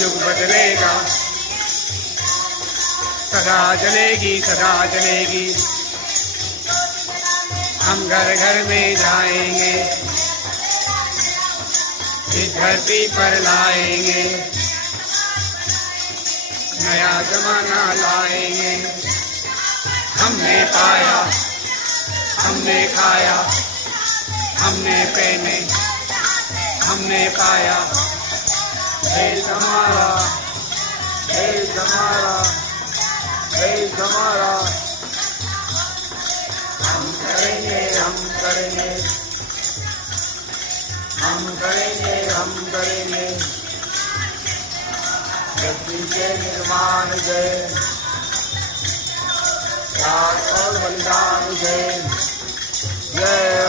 युग बदलेगा, सदा चलेगी सदा चलेगी। हम घर घर में जाएंगे, इस धरती पर लाएंगे, नया जमाना लाएंगे। हमने पाया, हमने खाया, हमने पहने, हमने पाया। देश हमारा, देश हमारा, देश हमारा। हम करेंगे, हम करेंगे, हम करेंगे, हम करेंगे। धरती के निर्माण से त्याग और बलिदान से जय